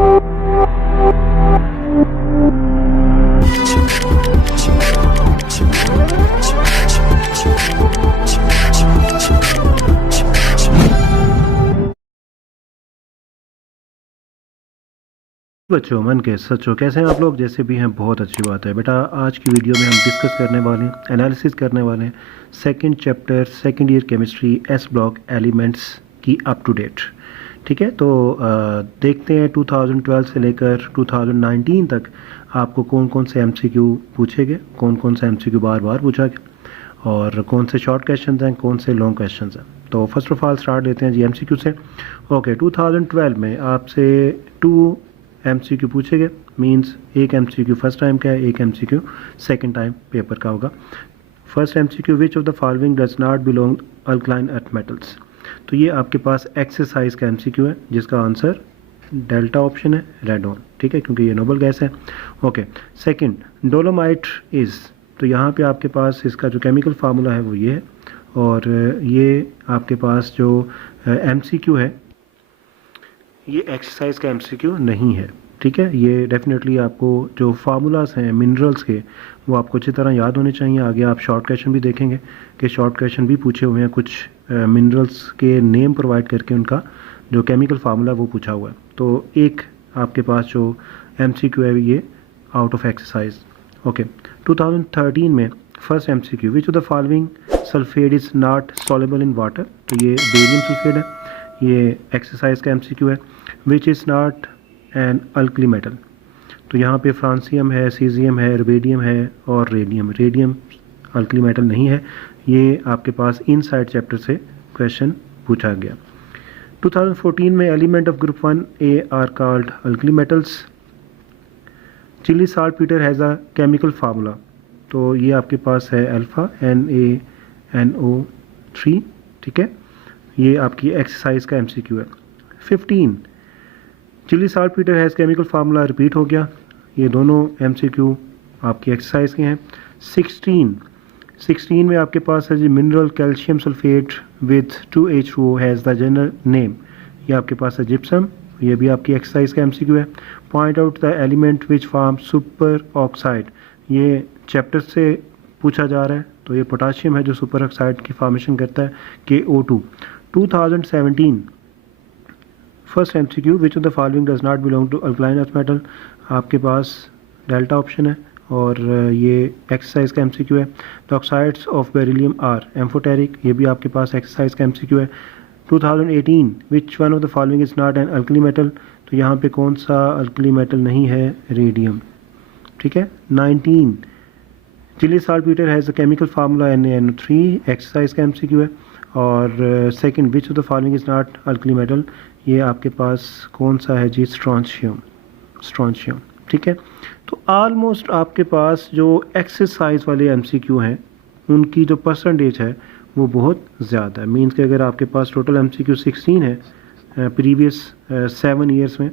बच्चों मन के सच्चों कैसे हैं आप लोग। जैसे भी हैं बहुत अच्छी बात है बेटा। आज की वीडियो में हम डिस्कस करने वाले हैं, एनालिसिस करने वाले हैं second chapter second year chemistry S block elements की अप टू डेट। ठीक है, तो देखते हैं 2012 से लेकर 2019 तक आपको कौन कौन से एमसीक्यू पूछे गए, कौन कौन से एमसीक्यू बार बार पूछा गया और कौन से शॉर्ट क्वेश्चन हैं, कौन से लॉन्ग क्वेश्चन हैं। तो फर्स्ट ऑफ ऑल स्टार्ट लेते हैं जी एमसीक्यू से। ओके, 2012 में आपसे 2 एमसीक्यू पूछे गए, मींस एक एमसीक्यू फर्स्ट टाइम का है, एक एमसीक्यू सेकंड टाइम पेपर का होगा। First MCQ, which of the following does not belong alkaline earth metals. तो ये आपके पास एक्सरसाइज का एमसीक्यू है जिसका आंसर डेल्टा ऑप्शन है, रेडॉन। ठीक है, क्योंकि ये नोबल गैस है। ओके, सेकंड, डोलोमाइट इज, तो यहाँ पे आपके पास इसका जो केमिकल फार्मूला है वो ये है और ये आपके पास जो एमसीक्यू है ये एक्सरसाइज का एमसीक्यू नहीं है। ठीक है, ये डेफिनेटली आपको जो फार्मूलाज हैं मिनरल्स के वो आपको अच्छी तरह याद होने चाहिए। आगे आप शॉर्ट क्वेश्चन भी देखेंगे कि शॉर्ट क्वेश्चन भी पूछे हुए हैं, कुछ मिनरल्स के नेम प्रोवाइड करके उनका जो केमिकल फार्मूला वो पूछा हुआ है। तो एक आपके पास जो एमसीक्यू है ये आउट ऑफ एक्सरसाइज। ओके, 2013 में first MCQ, which of the following sulphate is not soluble in water. तो ये बेरियम सल्फेट है, ये एक्सरसाइज का एमसीक्यू है। Which is not an alkali metal, तो यहाँ पे फ्रांसियम है, सीजियम है, रुबेडियम है और रेडियम। रेडियम अल्कली मेटल नहीं है। ये आपके पास इनसाइड चैप्टर से क्वेश्चन पूछा गया। 2014 में element of group 1A are called alkali metals. Chile saltpetre has a chemical formula, तो ये आपके पास है अल्फा NaNO3। ठीक है, ये आपकी एक्सरसाइज का एमसीक्यू है। 15, chilli saltpetre has chemical formula, repeat हो गया। ये दोनों एमसीक्यू आपकी एक्सरसाइज के हैं। 16 में आपके पास है जी mineral calcium sulphate with 2H2O has the general name. ये आपके पास है जिप्सम, ये भी आपकी एक्सरसाइज का एमसीक्यू है। Point out the element which form super oxide, ये चैप्टर से पूछा जा रहा है। तो ये पोटाशियम है जो सुपर ऑक्साइड की फॉर्मेशन करता है, KO2। 2017 first MCQ, which of the following does not belong to alkaline earth metal. आपके पास डेल्टा ऑप्शन है और ये एक्सरसाइज का एमसीक्यू है। The oxides of beryllium are amphoteric, ये भी आपके पास एक्सरसाइज का एमसीक्यू है। 2018, which one of the following is not an alkali metal, तो यहाँ पे कौन सा अल्कली मेटल नहीं है, रेडियम। ठीक है। 19, chilli saltpetre has a chemical formula NaNO3, exercise का एमसीक्यू है। और second, which of the following is not alkali metal, ये आपके पास कौन सा है जी, स्ट्रॉन्शियम। ठीक है, तो ऑलमोस्ट आपके पास जो एक्सरसाइज वाले एमसीक्यू हैं उनकी जो परसेंटेज है वो बहुत ज़्यादा है। मींस कि अगर आपके पास टोटल एमसीक्यू 16 है प्रीवियस 7 ईयर्स में,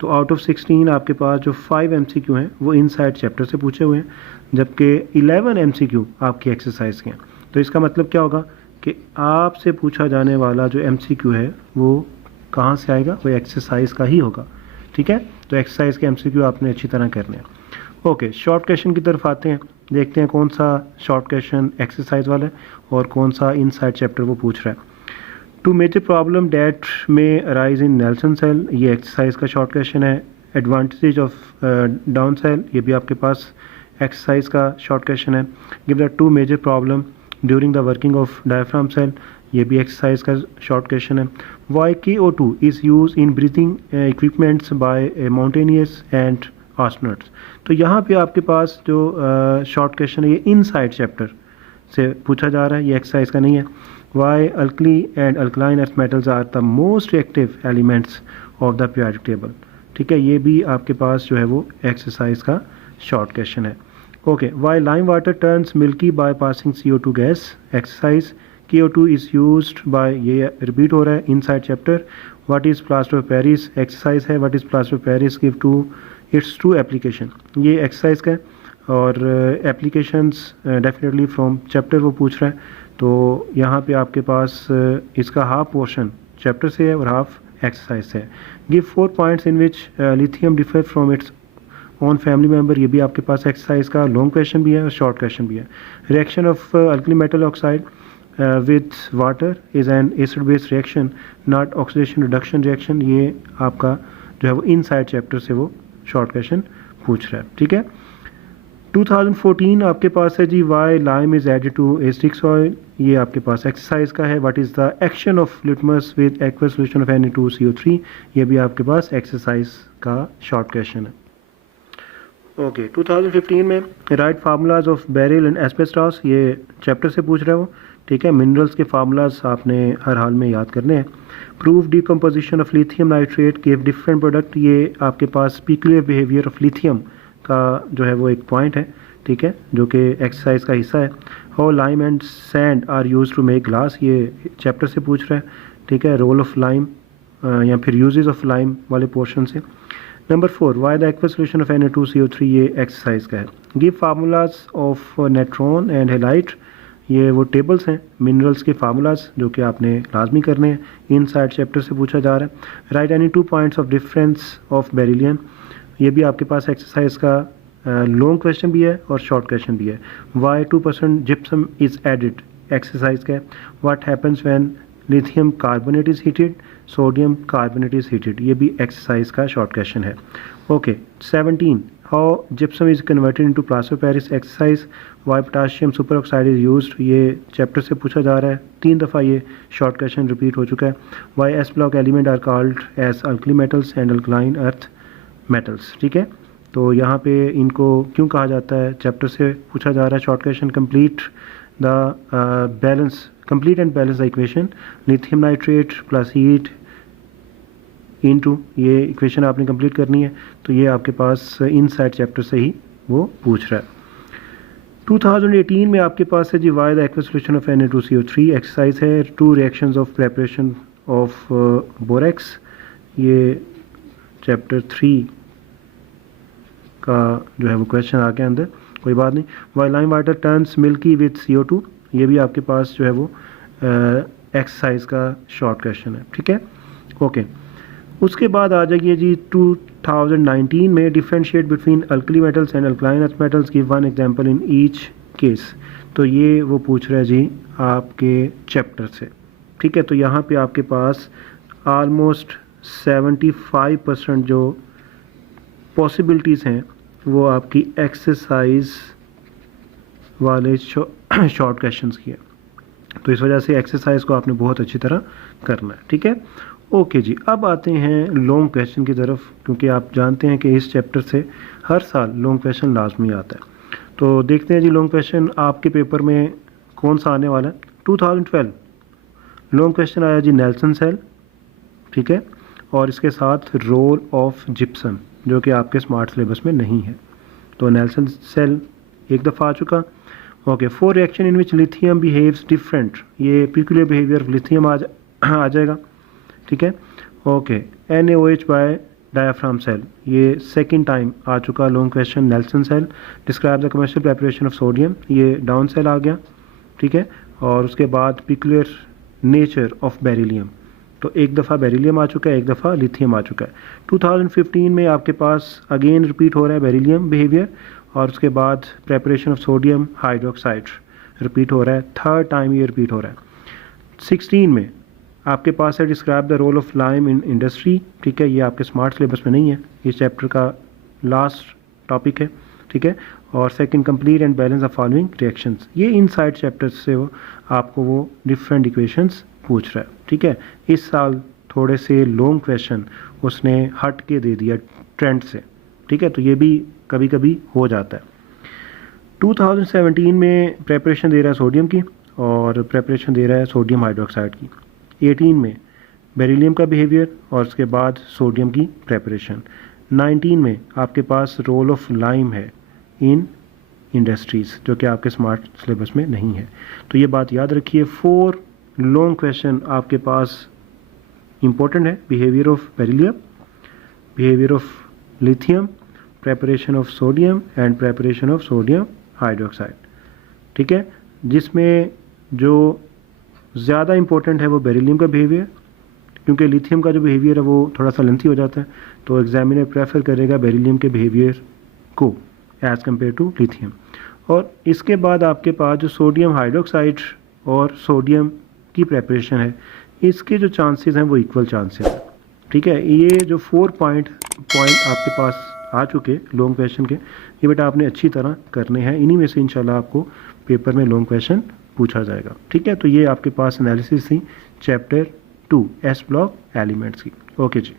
तो आउट ऑफ 16 आपके पास जो 5 एमसीक्यू हैं वो इनसाइड चैप्टर से पूछे हुए हैं, जबकि 11 एमसीक्यू आपकी एक्सरसाइज के हैं। तो इसका मतलब क्या होगा कि आपसे पूछा जाने वाला जो एमसीक्यू है वो कहाँ से आएगा, वो एक्सरसाइज का ही होगा। ठीक है, तो एक्सरसाइज के एमसीक्यू आपने अच्छी तरह करने हैं। ओके, शॉर्ट क्वेश्चन की तरफ आते हैं, देखते हैं कौन सा शॉर्ट क्वेश्चन एक्सरसाइज वाला है और कौन सा इनसाइड चैप्टर वो पूछ रहा है। 2 major problem that may arise in Nelson cell, ये एक्सरसाइज का शॉर्ट क्वेश्चन है। एडवांटेज ऑफ डाउन सेल, ये भी आपके पास एक्सरसाइज का शॉर्ट क्वेश्चन है। Give the 2 major problem during the working of diaphragm cell, ये भी एक्सरसाइज का शॉर्ट क्वेश्चन है। Why KO2 is use in breathing equipments by mountaineers and astronauts, तो यहाँ पे आपके पास जो शॉर्ट क्वेश्चन है ये इनसाइड चैप्टर से पूछा जा रहा है, ये एक्सरसाइज का नहीं है। Why alkali and alkaline earth metals are the most active elements of the periodic table. ठीक है, ये भी आपके पास जो है वो एक्सरसाइज का शॉर्ट क्वेश्चन है। Okay, why lime water turns milky by passing CO2 gas, exercise KO2 is used by, ये रिपीट हो रहा है inside chapter. What is plaster of Paris, exercise है। What is plaster of Paris give two its 2 application, ये exercise का है। और applications definitely from chapter वो पूछ रहा है, तो यहाँ पे आपके पास इसका हाफ पोर्शन चैप्टर से है और हाफ एक्सरसाइज से है। Give 4 points in which lithium differ from its on family member, ये भी आपके पास एक्सरसाइज का लॉन्ग क्वेश्चन भी है और शॉर्ट क्वेश्चन भी है। Reaction of alkali metal oxide with water is an acid based reaction not oxidation reduction reaction, ये आपका जो है वो इनसाइड चैप्टर से वो शॉर्ट क्वेश्चन पूछ रहा है। ठीक है, 2014 आपके पास है जी why lime is added to acidic soil, ये आपके पास एक्सरसाइज का है। What is the action of litmus with aqueous solution of Na2CO3, ये भी आपके पास एक्सरसाइज का शॉर्ट क्वेश्चन है। ओके, 2015 में write formulas of beryl and asbestos, ये चैप्टर से पूछ रहे हो। ठीक है, मिनरल्स के फार्मूलाज आपने हर हाल में याद करने हैं। Prove decomposition of lithium nitrate give different product, ये आपके पास पिक्यूलियर बिहेवियर ऑफ लिथियम का जो है वो एक पॉइंट है। ठीक है, जो कि एक्सरसाइज का हिस्सा है। How lime and sand are use to make glass, ये चैप्टर से पूछ रहा है। ठीक है, रोल ऑफ लाइम या फिर यूजेस ऑफ लाइम वाले पोर्शन से। Number 4 Y the aqueous solution of Na2CO3, ये एक्सरसाइज का है। Give formulas of Natron and halide, ये वो टेबल्स हैं मिनरल्स के फार्मूलाज जो कि आपने लाजमी करने हैं, इन साइड चैप्टर से पूछा जा रहा है। Write any 2 points of difference of beryllium, ये भी आपके पास एक्सरसाइज का लॉन्ग क्वेश्चन भी है और शॉर्ट क्वेश्चन भी है। Why 2% gypsum is added, exercise का है। What happens when lithium carbonate is heated, sodium carbonate is heated, ये भी एक्सरसाइज का शॉर्ट क्वेश्चन है। Okay, 17 how gypsum is converted into plaster of Paris, exercise. Why potassium super oxide is used, ये chapter से पूछा जा रहा है। 3 दफ़ा ये शॉर्ट क्वेश्चन रिपीट हो चुका है। Why S block element are called as alkali metals and alkaline earth metals. ठीक है, तो यहाँ पे इनको क्यों कहा जाता है, चैप्टर से पूछा जा रहा है short question. Complete the balance, complete and balance the equation lithium nitrate plus heat into, ये इक्वेशन आपने कंप्लीट करनी है। तो ये आपके पास इनसाइड चैप्टर से ही वो पूछ रहा है। 2018 में आपके पास है जी why the aqueous solution of Na2CO3, exercise है। 2 reactions of preparation of borax, ये चैप्टर 3 का जो है वो क्वेश्चन आ गया अंदर, कोई बात नहीं। Why lime water turns milky with CO2, ये भी आपके पास जो है वो एक्सरसाइज का शॉर्ट क्वेश्चन है। ठीक है, ओके। उसके बाद आ जाइए जी 2019 में differentiate between alkali metals and alkaline earth metals, give 1 example in each case, तो ये वो पूछ रहा है जी आपके चैप्टर से। ठीक है, तो यहाँ पे आपके पास ऑलमोस्ट 75% जो पॉसिबिलिटीज़ हैं वो आपकी एक्सरसाइज वाले शॉर्ट क्वेश्चंस की है, तो इस वजह से एक्सरसाइज को आपने बहुत अच्छी तरह करना है। ठीक है, ओके जी। अब आते हैं लॉन्ग क्वेश्चन की तरफ, क्योंकि आप जानते हैं कि इस चैप्टर से हर साल लॉन्ग क्वेश्चन लाजमी आता है। तो देखते हैं जी लॉन्ग क्वेश्चन आपके पेपर में कौन सा आने वाला है। 2012 लॉन्ग क्वेश्चन आया जी नेल्सन सेल। ठीक है, और इसके साथ रोल ऑफ जिप्सम, जो कि आपके स्मार्ट सिलेबस में नहीं है। तो नेल्सन सेल एक दफ़ा आ चुका। Okay, 4 reaction in which lithium behaves different, ये पिक्यूलियर बिहेवियर ऑफ लिथियम आ जाएगा। ठीक है, okay. NaOH by diaphragm cell, ये सेकंड टाइम आ चुका long question Nelson cell. Describe the commercial preparation of sodium, ये डाउन सेल आ गया। ठीक है, और उसके बाद पिक्यूलियर नेचर ऑफ बेरिलियम, तो एक दफ़ा बेरिलियम आ चुका है, एक दफ़ा लिथियम आ चुका है। 2015 में आपके पास अगेन रिपीट हो रहा है बेरिलियम बिहेवियर, और उसके बाद preparation of sodium hydroxide repeat हो रहा है, 3rd टाइम ये रिपीट हो रहा है। 16 में आपके पास है describe the role of lime in industry. ठीक है, ये आपके स्मार्ट सिलेबस में नहीं है, इस चैप्टर का लास्ट टॉपिक है। ठीक है, और second complete and balance the following reactions, ये इनसाइड चैप्टर से आपको वो डिफरेंट इक्वेशंस पूछ रहा है। ठीक है, इस साल थोड़े से लॉन्ग क्वेश्चन उसने हट के दे दिया ट्रेंड से। ठीक है, तो ये भी कभी कभी हो जाता है। 2017 में प्रेपरेशन दे रहा है सोडियम की, और प्रेपरेशन दे रहा है सोडियम हाइड्रोक्साइड की। 18 में बेरिलियम का बिहेवियर, और उसके बाद सोडियम की प्रेपरेशन। 19 में आपके पास रोल ऑफ लाइम है इन इंडस्ट्रीज़, जो कि आपके स्मार्ट सिलेबस में नहीं है। तो ये बात याद रखिए, 4 लॉन्ग क्वेश्चन आपके पास इंपॉर्टेंट है। Behaviour of beryllium, behaviour of lithium, preparation of sodium and preparation of sodium hydroxide. ठीक है, जिसमें जो ज़्यादा इंपॉर्टेंट है वो बेरिलियम का बिहेवियर, क्योंकि लिथियम का जो बिहेवियर है वो थोड़ा सा लेंथी हो जाता है, तो एग्जामिनर प्रेफर करेगा बेरिलियम के बिहेवियर को एज़ कम्पेयर टू लिथियम। और इसके बाद आपके पास जो सोडियम हाइड्रोक्साइड और सोडियम की प्रेपरेशन है, इसके जो चांसेस हैं वो इक्वल चांसेस हैं। ठीक है, ये जो 4 पॉइंट आपके पास आ चुके लॉन्ग क्वेश्चन के, ये बेटा आपने अच्छी तरह करने हैं, इन्हीं में से इंशाल्लाह आपको पेपर में लॉन्ग क्वेश्चन पूछा जाएगा। ठीक है, तो ये आपके पास एनालिसिस थी चैप्टर 2 एस ब्लॉक एलिमेंट्स की। ओके जी।